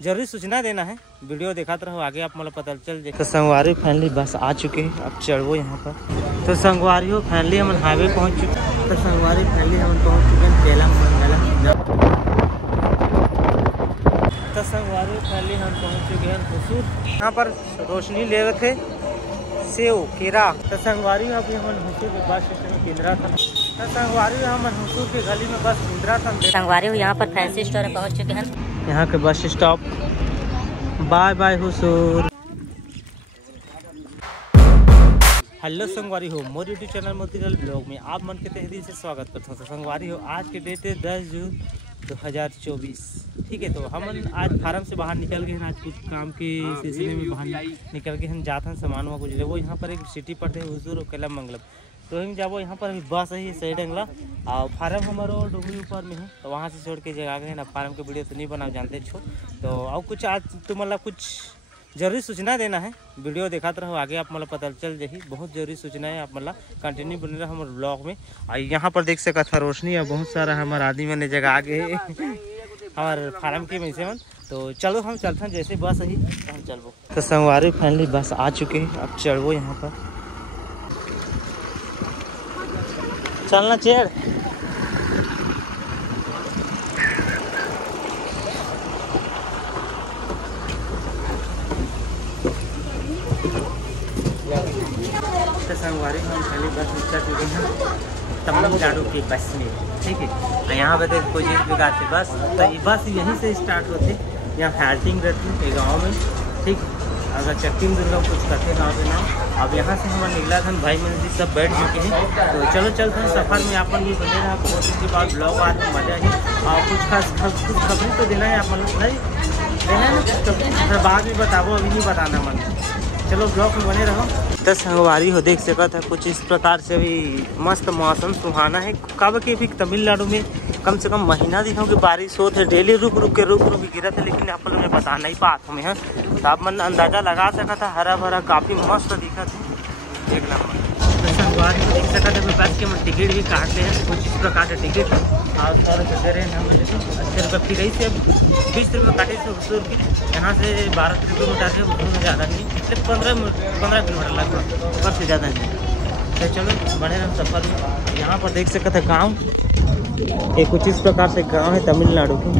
जरूरी सूचना देना है। वीडियो दिखाते रहो, आगे आप मतलब पता चल जाए। तो संगवारी फैमिली बस आ चुके हैं, अब चढ़ो यहाँ पर। तो संगवारी हो फैमिली हम हाईवे पहुँच चुके। तो संगवारी फैमिली हम पहुँच चुके हैं केला मंगलम। तो संगवारी फैमिली हम पहुँच चुके हैं हुसूर। यहाँ पर रोशनी ले रहे थे सेव केरा। तो संगवारी अभी हम हुसूर के बस स्टेशन केंद्रा था। तो संगवारी हम हुसूर के गली में बस केंद्रा था। संगवारी हो यहाँ पर फैंसी स्टोर में पहुँच चुके हैं। यहाँ के बस स्टॉप। बाय बाय हुसूर। हेलो संगवारी हो, मोर यूट्यूब चैनल मोतीलाल ब्लॉग में आप मन के तहे दिल से स्वागत करता हूँ। तो संगवारी हो आज के डेट है 10 जून 2024। ठीक है, तो हम आज फार्म से बाहर निकल गए हैं। आज कुछ काम के सिलसिले में बाहर निकल के हम जाते हैं सामान वहाँ कुछ ले। वो यहाँ पर एक सिटी पड़ते हैं हुसूर और केला मंगलम। तो हम जाबो यहाँ पर बस है सही डंगला और फार्म हमारो डुंगरी ऊपर में है। तो वहाँ से छोड़ के जगह गए ना। फार्म के वीडियो तो नहीं बना जानते छो। तो और कुछ आज तो मतलब कुछ जरूरी सूचना देना है। वीडियो दिखाते रहो, आगे आप मतलब पता चल जाए। बहुत जरूरी सूचना है, आप मतलब कंटिन्यू बने रहो हमारे ब्लॉग में। और यहाँ पर देख सका था रोशनी और बहुत सारा हमारे आदमी मैंने जगह आगे हमारे फार्म के में से मन। तो चलो हम चलते हैं जैसे बस ही हम चलो। तो संगवारी फैमिली बस आ चुके हैं, अब चढ़ो यहाँ पर। चलना चेयर। संगवारी हम पहले बस में चढ़ चुके हैं तमिलनाडु की बस में। ठीक है, यहाँ पे देखो जिस प्रकार से बस, तो ये बस यहीं से स्टार्ट होते। यहाँ हाल्टिंग रहती है गाँव में। ठीक, अगर चक्की में दुर्गा कुछ करते गाँव के नाम। अब यहाँ से हमारा निकला था भाई मंदिर सब बैठ चुके हैं। तो चलो चलते हैं सफ़र में। अपन भी बने रहा बहुत दिन के बाद ब्लॉग आज मजा है। और कुछ खास कुछ खबरें तो देना है आप मतलब नहीं देना है ना, बाद में बताओ, अभी नहीं बताना मन। चलो ब्लॉग में बने रहो। तो संगवारी हो देख सका था कुछ इस प्रकार से भी मस्त मौसम सुहाना है। कब के भी तमिलनाडु में कम से कम महीना दिखाऊँ कि बारिश हो थे डेली रुक रुक के गिरा था। लेकिन आप लोग बता नहीं पात हमें है। तो आप मन अंदाजा लगा सका था, हरा भरा काफ़ी मस्त दिखा था। एक नंबर। तो संगवारी में देख सका था बस के मैं टिकट भी काट ले हैं कुछ इस प्रकार से टिकट। और 100 रुपये दे रहे हैं हम 80 रुपये फिर रही से 20 रुपये काटे थे हुसूर की। यहाँ से 12 किलोमीटर है, उसमें ज़्यादा नहीं, सिर्फ 15 किलोमीटर लगभग, बस से ज़्यादा नहीं। तो चलो बढ़े रहे सफ़र में। यहाँ पर देख सकते थे गाँव एक कुछ इस प्रकार से गाँव है तमिलनाडु की।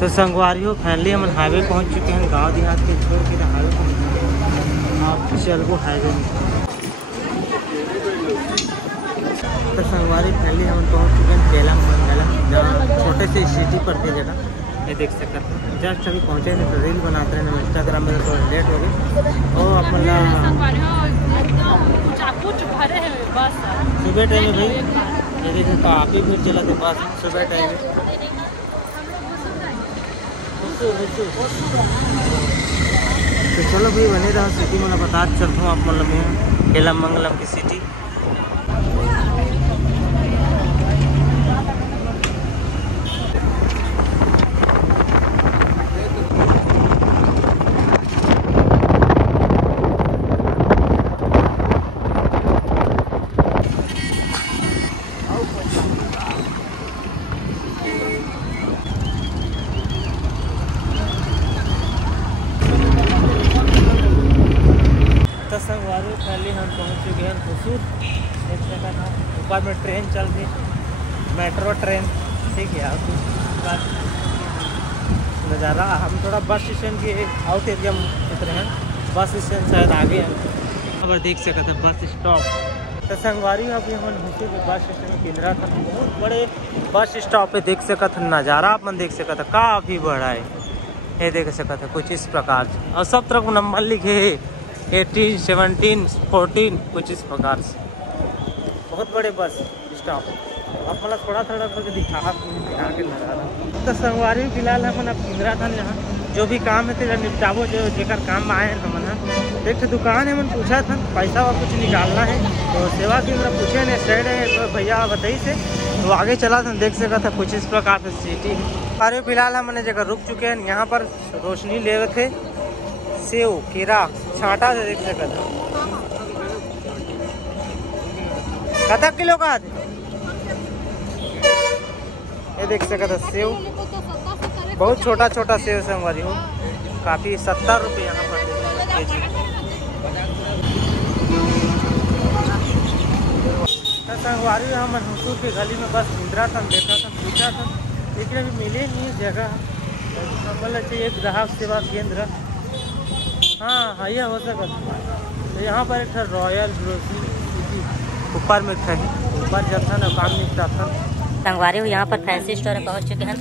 तो संगवारी हो फैमिली हम हाईवे पहुंच चुके हैं। गांव देहात के छोड़ के हाईवे पहुँच चलो हाईवे में। तो संगवारी फैमिली हम पहुंच चुके हैं केला मंगलम, जहाँ छोटे से सिटी पड़ती जगह। ये देख सकते हैं जस्ट अभी पहुँचे हैं। तो रील बनाते हैं ना इंस्टाग्राम में, थोड़ा लेट हो गई। और अपना सुबह टाइम में भाई ये देखिए काफ़ी भीड़ चला था बस सुबह टाइम में। तो चलो भाई बने रहा सिटी में बता चलता हूँ आप मतलब में केला मंगलम की सिटी। संगवारी पहले हम पहुंच चुके हैं हुसूर। देख सकता था ऊपर में ट्रेन चल रही, मेट्रो ट्रेन। ठीक है, और कुछ नज़ारा हम थोड़ा बस स्टेशन के आउट एरिया में उतरे हैं। बस स्टैंड शायद आगे हैं। अगर देख सकते थे बस स्टॉप। तो संगवारी अभी हम हुसूर के बस स्टेशन में केंद्रा था। बहुत बड़े बस स्टॉप पे देख सका था नज़ारा अपन देख सका था काफ़ी बड़ा है। ये देख सका था कुछ इस प्रकार से। और सब तरफ नंबर लिखे है 18, 17, 14 कुछ इस प्रकार से। बहुत बड़े बस स्टॉप। अब मतलब थोड़ा करके दिखा के नज़ारा। तो संगवारी फिलहाल हम अब केंद्रा था यहाँ जो भी काम है तेरा निपटावो जो जेकर काम में आए हैं हम ना। एक दुकान है मैंने पूछा था पैसा वा कुछ निकालना है। तो सेवा केंद्र पूछे ने साइड है तो भैया बताइए से। तो आगे चला था देख सका था कुछ इस प्रकार से सिटी है। अरे फिलहाल हमने जगह रुक चुके हैं। यहाँ पर रोशनी ले रहे थे सेव केरा छाटा से देख सका था। कतक किलो का आते ये देख सकते सेव, बहुत छोटा छोटा सेव संगवारी हो, काफ़ी 70 रुपये यहाँ पर केजी। संगवारी यहाँ मनसूर के गली में बस इंदिरा था, देखा था, पूछा था, लेकिन अभी मिले नहीं जगह। मतलब चाहिए ग्राहक सेवा केंद्र, हाँ हाँ ये हो सकता। तो यहाँ पर एक रॉयल ग्रोसरी ऊपर में था, ऊपर जब था ना काम निपटा था। संगवारी हो यहाँ पर फैंसी स्टोर में पहुँच चुके हैं।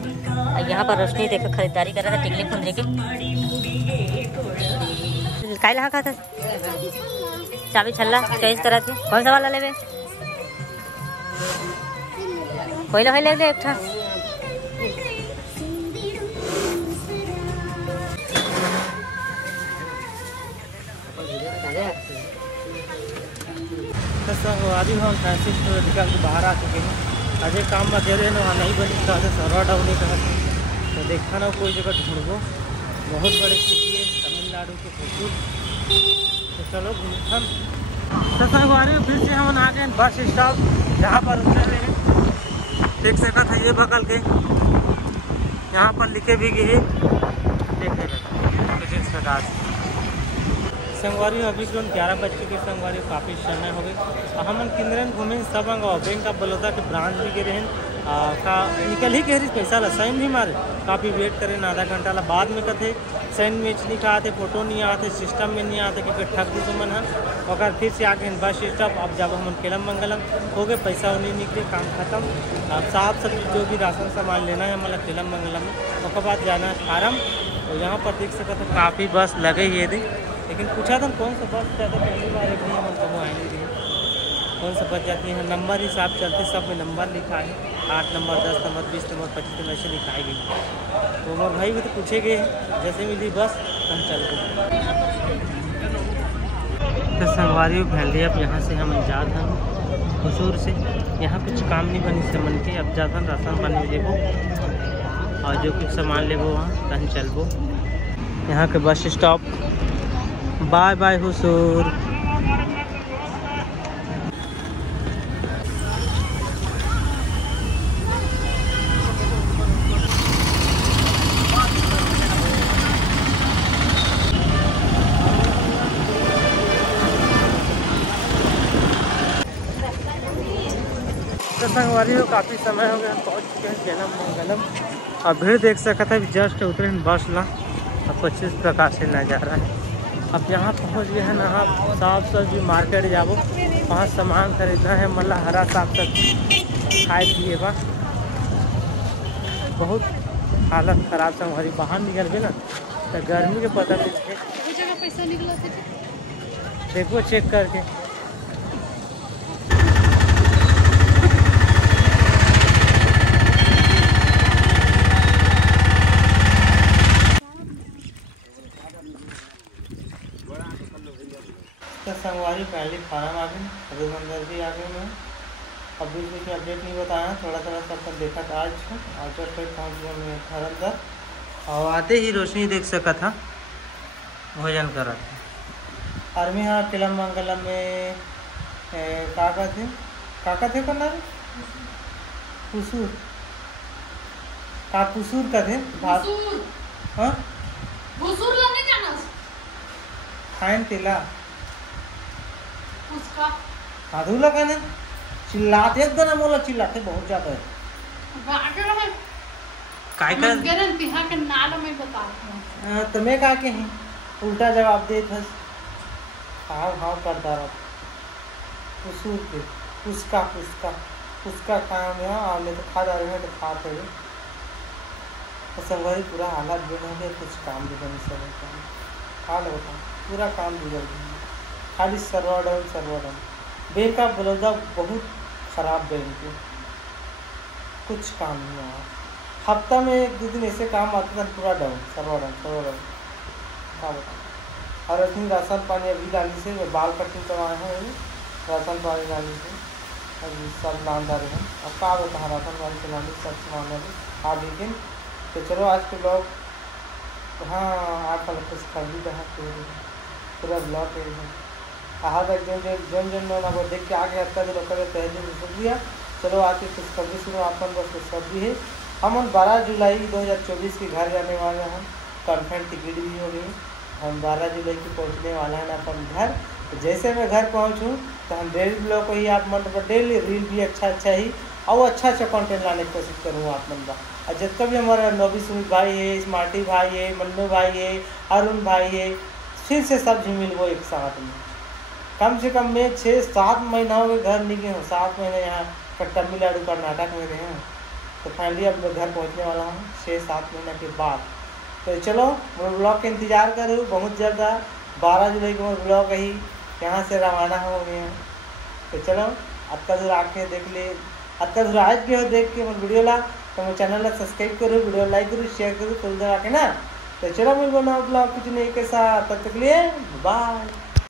यहाँ पर रोशनी देखकर खरीदारी कर रहा था टिकली कुंदरी की। काय लहा था चाबी छल्ला चॉइस करा थी, कौन सा वाला लेवे? पहले ले ले एक था। संगवारी हम फैंसी स्टोर निकाल के बाहर आ चुके हैं। अजय काम में दे रहे ना, वहाँ नहीं बनी कहा था, सर्वर डाउन नहीं कहा था। तो देखा ना कोई जगह ढूंढो, बहुत बड़े सिटी है तमिलनाडु के होसूर। तो चलो घूमन। तो संगवारी फिर से हम आ गए बस स्टॉप, जहाँ पर उतर रहे हैं। देख सकता था ये बगल के यहाँ पर लिखे भी गए देखे कुछ इस प्रकार से। संगवारी अभी जो 11 बज के संगवारी काफ़ी समय हो गई। हम किंद्रन घूमे सब बैंक ऑफ बड़ौदा के ब्रांच भी गए हैं। निकल ही कह रही पैसा ला साइन नहीं मारे, काफ़ी वेट करें आधा घंटा ला। बाद में कहते साइन मैच नहीं कहा थे, फोटो नहीं आते, सिस्टम में नहीं आते क्योंकि ठग दी सुमन है। और फिर से आके बस स्टॉप, अब जब हम केलम मंगलम हो गए, पैसा नहीं निकले, काम खत्म। अब साफ सब्जी जो भी राशन सामान लेना है मतलब केलम मंगलम में, उसके बाद जाना है फारम। तो यहाँ पर देख सकते तो काफ़ी बस लगे ये थी, लेकिन पूछा था कौन सा बस जाता, पहली बार एक हम कब आए नहीं रही कौन सा बस जाती है। नंबर हिसाब चलते, सब में नंबर लिखा है, 8 नंबर 10 नंबर 20 नंबर 25 नंबर ऐसे लिखाई गई। तो मेरे भाई भी तो पूछे गए जैसे मिली बस हम चल गए। तो संगवारी फैल अब यहाँ से हम जात हैं होसूर से। यहाँ कुछ काम नहीं बनी समन के, अब जाता राशन पानी लेबो और जो कुछ सामान लेबो वहाँ कहीं चलबो। यहाँ के बस स्टॉप। Bye bye Hosur. तो संगवारी हो काफ़ी समय हो गया, पहुँच चुके हैं केलम मंगलम। और भीड़ देख सकता है जस्ट उतरे हैं बस ला, अब 25 प्रकार से नज़ारा है। अब यहाँ पहुँच गए हैं ना, आप साफ सब्जी मार्केट जाबो, वहाँ सामान खरीदना है, मतलब हरा साफ सब्जी खाए पिए बा। बहुत हालत खराब संगवारी, बाहर निकल गए ना तो गर्मी के पता नहीं पैसा निकला देखो चेक करके। संगवारी पहले फार्म आ गए, अभी अंदर भी आ गए मैं। अभी कुछ अपडेट नहीं बताया, थोड़ा थोड़ा सब देखा था आज तक पहुँच गया मैं घर अंदर। और आते ही रोशनी देख सका था भोजन कर रहा था। और मैं यहाँ केलम मंगलम में काका थे करना पुसूर का पुसूर का थे भात। हाँ खाइन तेला आधू लगा ने चिल्लाते एक दिन मोला चिल्लाते बहुत ज्यादा है। काय का बिहार के नाल में बताते हैं तो मैं का के हैं उल्टा जवाब दे था। हाव करता रहा उसूर के उसका काम है। आने तो खा जा रहे हैं तो खाते हैं तो संगवारी पूरा हालात बिगड़ गया, कुछ काम भी नहीं सब खा लो पूरा काम बिगड़ गया। खाली server down. Bank of Baroda बहुत ख़राब बैंक है, कुछ काम नहीं आया। हफ्ता में 1-2 दिन ऐसे काम आता था, पूरा डाउन सर्वर डाउन क्या बताऊँ। और इतनी राशन पानी अभी डाली से बाल कटिंग करवाए हैं, राशन पानी डाली से अभी सब लाना रहे हैं। अब क्या बता राशन पानी चलाने सब सामान आ लेकिन। तो चलो आज के ब्लॉग हाँ आप कुछ खरीद रहा पूरा ब्लॉग हाँ तक जो ना वो देख के आगे हत्या जो करे तहली शुक्रिया। चलो आके खुशखबरी सुनो अपन बस खुशखबरी है। हम 12 जुलाई 2024 के घर जाने वाले हैं, कन्फर्म टिकट भी हो गई। हम 12 जुलाई को पहुंचने वाला है अपन घर। तो जैसे मैं घर पहुंचूं तो हम डेली ब्लॉग को ही आप मन पर डेली रील भी अच्छा ही और अच्छा कंटेंट लाने की कोशिश करूँगा आप मन का। और जितना भी हमारा नोबी सुमित भाई है, स्मार्टी भाई है, मन्नू भाई है, अरुण भाई है, फिर से सब मिल वो एक साथ में। कम से कम मैं 6-7 महीनों के घर नहीं गए हूँ, 7 महीने यहाँ तमिलनाडु कर्नाटक में रहे हैं। तो फाइनली अब मैं घर पहुँचने वाला हूँ 6-7 महीने के बाद। तो चलो मैं ब्लॉग का इंतज़ार करूँ बहुत जल्द। 12 जुलाई को मैं ब्लॉग ही यहाँ से रवाना हो गए हैं। तो चलो आपका जो आँखें देख ले, आपका जो आज भी हो देख के मैं वीडियो ला तो मैं चैनल सब्सक्राइब करूँ, वीडियो लाइक करूँ, शेयर करूँ तो आके ना। तो चलो मैं बना ब्लॉग कुछ नहीं के साथ, तब तक लिए बाय।